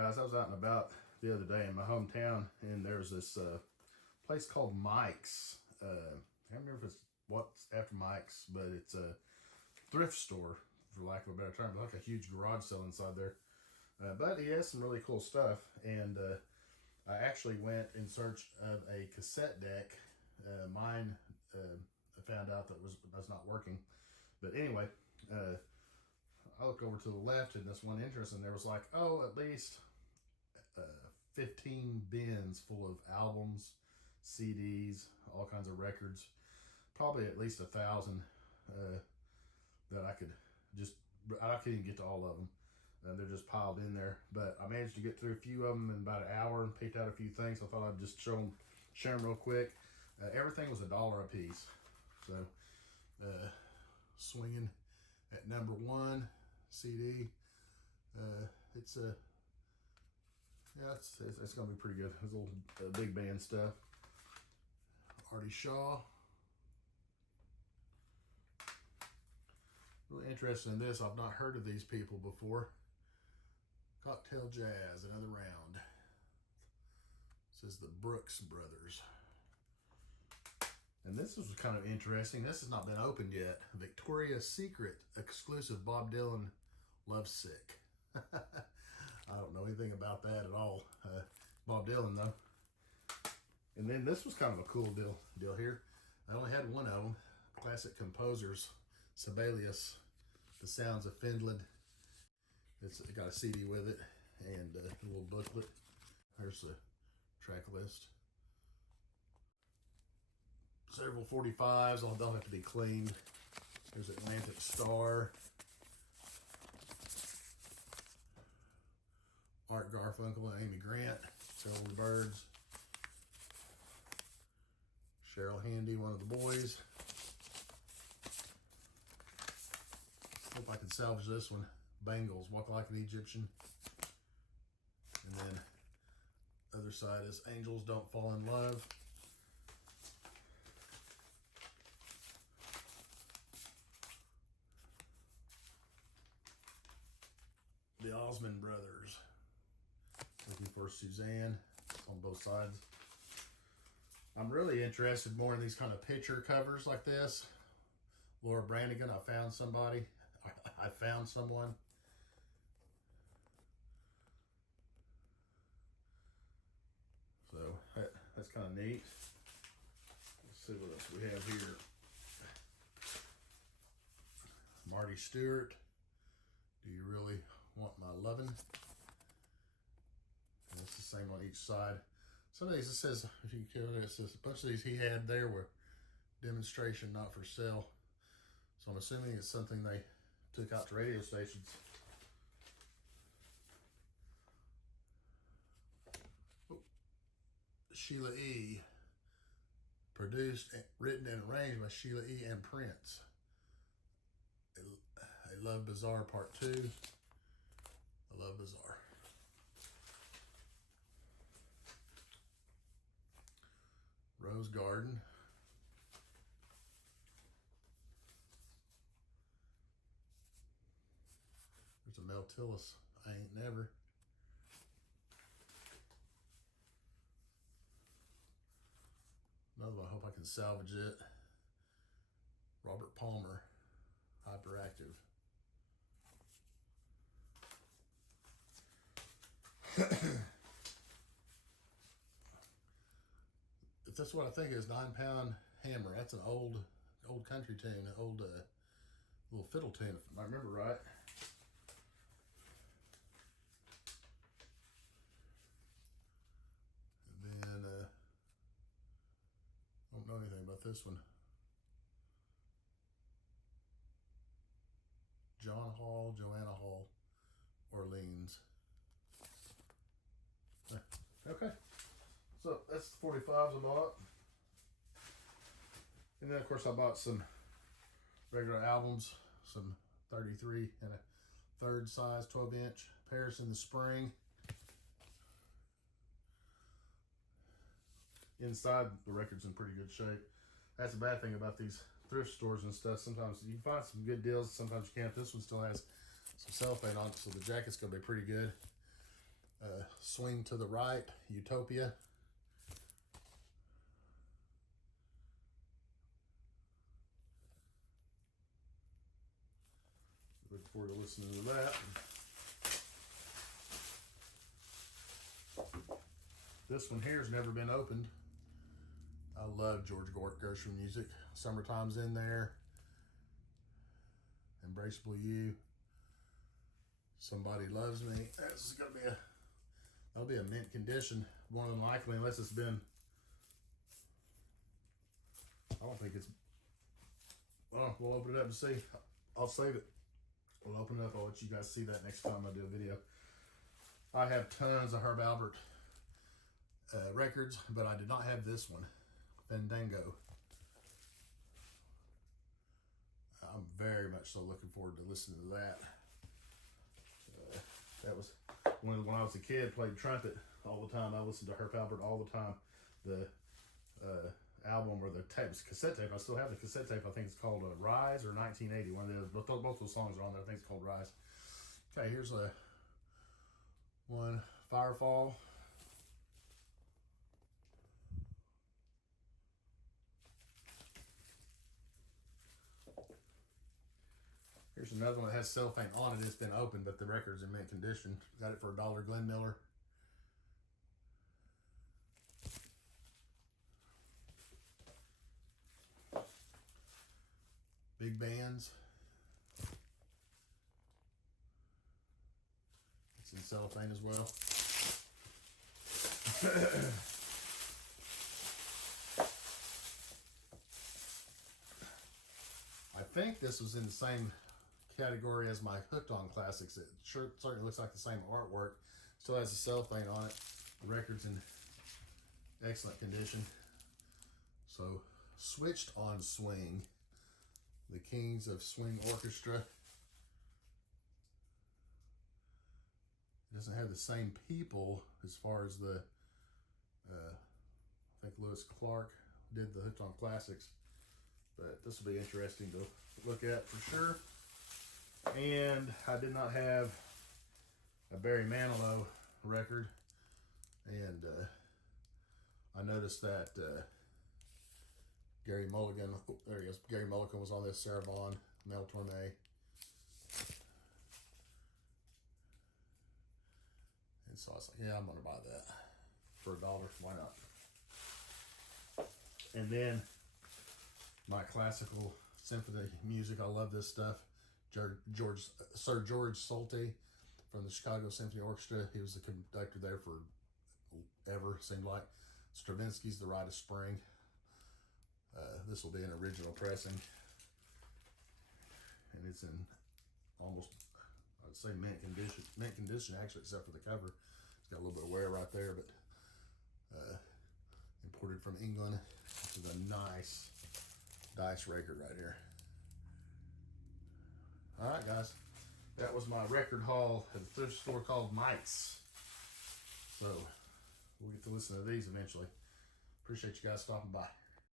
guys, I was out and about the other day in my hometown, and there's this place called Mike's. I can't remember if it's what's after Mike's, but it's a thrift store, for lack of a better term. Like a huge garage sale inside there. But he has some really cool stuff, and I actually went in search of a cassette deck. Mine, I found out that was not working. But anyway, I looked over to the left in this one entrance, and there was like, at least 15 bins full of albums, CDs, all kinds of records. Probably at least 1,000 that I couldn't even get to all of them. They're just piled in there. But I managed to get through a few of them in about an hour and picked out a few things. I thought I'd just share them real quick. Everything was $1 a piece. So swinging at number 1 CD. It's gonna be pretty good. It's a little big band stuff. Artie Shaw. Really interested in this. I've not heard of these people before. Cocktail Jazz, another round. It says the Brooks Brothers. And this was kind of interesting. This has not been opened yet. Victoria's Secret exclusive Bob Dylan Lovesick. I don't know anything about that at all. Bob Dylan though. And then this was kind of a cool deal here. I only had one of them. Classic Composers, Sibelius, The Sounds of Finland. It got a CD with it and a little booklet. There's the track list. Several 45s, they'll have to be cleaned. There's Atlantic Star. Art Garfunkel and Amy Grant. Several Birds. Cheryl Handy, One of the Boys. Hope I can salvage this one. Bangles, Walk Like an Egyptian. And then other side is Angels Don't Fall in Love. The Osmond Brothers. Looking for Suzanne on both sides. I'm really interested more in these kind of picture covers like this. Laura Branigan, I found somebody. I found someone. So that's kind of neat. Let's see what else we have here. Marty Stewart. Do you really want my lovin'? And it's the same on each side. Some of these, it says, if you can, it says a bunch of these he had there were demonstration, not for sale. So I'm assuming it's something they took out to radio stations. Oh. Sheila E. Produced, written, and arranged by Sheila E. and Prince. A Love Bizarre Part 2. I Love Bizarre. Rose Garden. There's a Mel Tillis, I Ain't Never. Another one, I hope I can salvage it. Robert Palmer, Hyperactive. If that's what I think is, 9-pound hammer. That's an old country tune, an old little fiddle tune, if I remember right. And then I don't know anything about this one. John Hall, Joanna Hall, Orleans. Okay. So that's the 45s I bought. And then of course I bought some regular albums, some 33 and a 3rd size 12-inch Paris in the Spring. Inside the record's in pretty good shape. That's the bad thing about these thrift stores and stuff. Sometimes you can find some good deals, sometimes you can't. This one still has some cellophane on it, so the jacket's gonna be pretty good. Swing to the Right, Utopia. Look forward to listening to that. This one here has never been opened. I love George Gershwin music. Summertime's in there. Embraceable You. Somebody Loves Me. This is gonna be that'll be a mint condition, more than likely, unless it's been. I don't think it's. Oh, we'll open it up and see. I'll save it. We'll open it up. I'll let you guys see that next time I do a video. I have tons of Herb Alpert records, but I did not have this one, Fandango. I'm very much so looking forward to listening to that. That was when I was a kid, played trumpet all the time. I listened to Herb Alpert all the time. The album or the tapes, cassette tape, I still have the cassette tape. I think it's called Rise or 1980. One of those, both those songs are on there. I think it's called Rise. Okay, here's one, Firefall. Here's another one that has cellophane on it. It's been opened, but the record's in mint condition. Got it for $1, Glenn Miller. Big bands. It's in cellophane as well. I think this was in the same category as my Hooked On Classics. It certainly looks like the same artwork. Still has the cellophane on it. The record's in excellent condition. So, Switched on Swing. The Kings of Swing Orchestra. It doesn't have the same people as far as the, I think Lewis Clark did the Hooked On Classics. But this will be interesting to look at for sure. And I did not have a Barry Manilow record. And I noticed that Gary Mulligan, oh, there he is. Gary Mulligan was on this, Sarah Vaughan, Mel Torme. And so I was like, yeah, I'm going to buy that for $1. Why not? And then my classical symphony music. I love this stuff. Sir George Solti from the Chicago Symphony Orchestra. He was the conductor there for ever, seemed like. Stravinsky's The Rite of Spring. This will be an original pressing. And it's in almost, I'd say mint condition actually, except for the cover. It's got a little bit of wear right there, but imported from England. This is a nice dice record right here. All right, guys. That was my record haul at the thrift store called Mike's. So we'll get to listen to these eventually. Appreciate you guys stopping by.